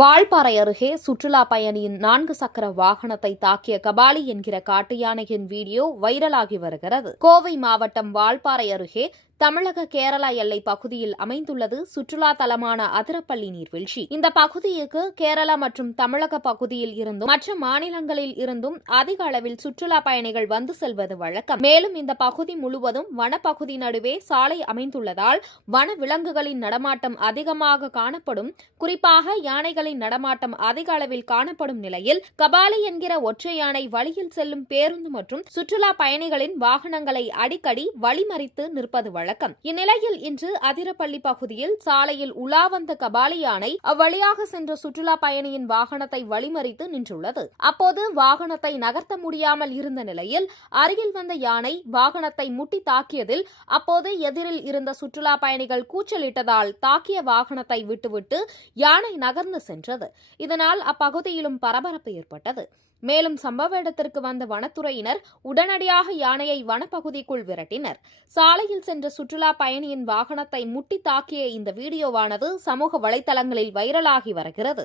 வால்பாறை அருகே சுற்றுலா பயணியின் 4 சக்கர வாகனத்தை தாக்கிய கபாலி என்கிற காட்டு யானையின் வீடியோ வைரலாகி வருகிறது. கோவை மாவட்டம் வால்பாறை அருகே தமிழக கேரளா எல்லை பகுதியில் அமைந்துள்ளது சுற்றுலா தலமான அதிரப்பள்ளி நீர்வீழ்ச்சி. இந்த பகுதிக்கு கேரளா மற்றும் தமிழக பகுதியில் இருந்தும் மற்ற மாநிலங்களில் இருந்தும் அதிக அளவில் சுற்றுலா பயணிகள் வந்து செல்வது வழக்கம். மேலும் இந்த பகுதி முழுவதும் வனப்பகுதி நடுவே சாலை அமைந்துள்ளதால் வன விலங்குகளின் நடமாட்டம் அதிகமாக காணப்படும். குறிப்பாக யானைகளின் நடமாட்டம் அதிக அளவில் காணப்படும் நிலையில் கபாலி என்கிற ஒற்றை யானை வழியில் செல்லும் பேருந்து மற்றும் சுற்றுலா பயணிகளின் வாகனங்களை அடிக்கடி வழிமறித்து நிற்பது வழக்கம். இந்நிலையில் இன்று அதிரப்பள்ளி பகுதியில் சாலையில் உலா வந்த கபாலி யானை அவ்வழியாக சென்ற சுற்றுலா பயணியின் வாகனத்தை வழிமறித்து நின்றுள்ளது. அப்போது வாகனத்தை நகர்த்த முடியாமல் இருந்த நிலையில் அருகில் வந்த யானை வாகனத்தை முட்டி தாக்கியதில் அப்போது எதிரில் இருந்த சுற்றுலா பயணிகள் கூச்சலிட்டதால் தாக்கிய வாகனத்தை விட்டுவிட்டு யானை நகர்ந்து சென்றது. இதனால் அப்பகுதியிலும் பரபரப்பு ஏற்பட்டது. மேலும் சம்பவ இடத்திற்கு வந்த வனத்துறையினர் உடனடியாக யானையை வனப்பகுதிக்குள் விரட்டினர். சாலையில் சென்ற சுற்றுலா பயணியின் வாகனத்தை முட்டி தாக்கிய இந்த வீடியோவானது சமூக வலைதளங்களில் வைரலாகி வருகிறது.